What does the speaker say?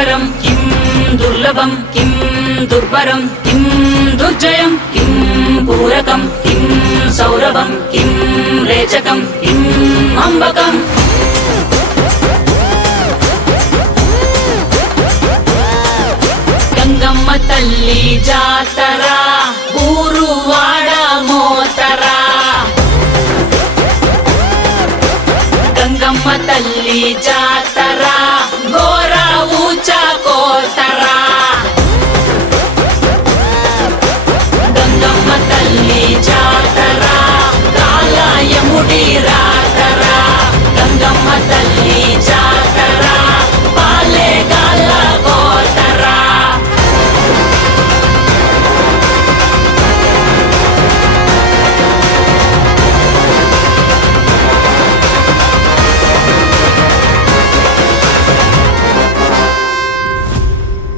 दुष्करं किं दुर्लभं किं दुर्वरं किं दुर्जयं किं पूरकं किं सौरभं किं रेचकं किं अम्बकम् गंगम्म तल्ली जातरा ऊरुवाड मोतरा गंगम्म तल्ली जा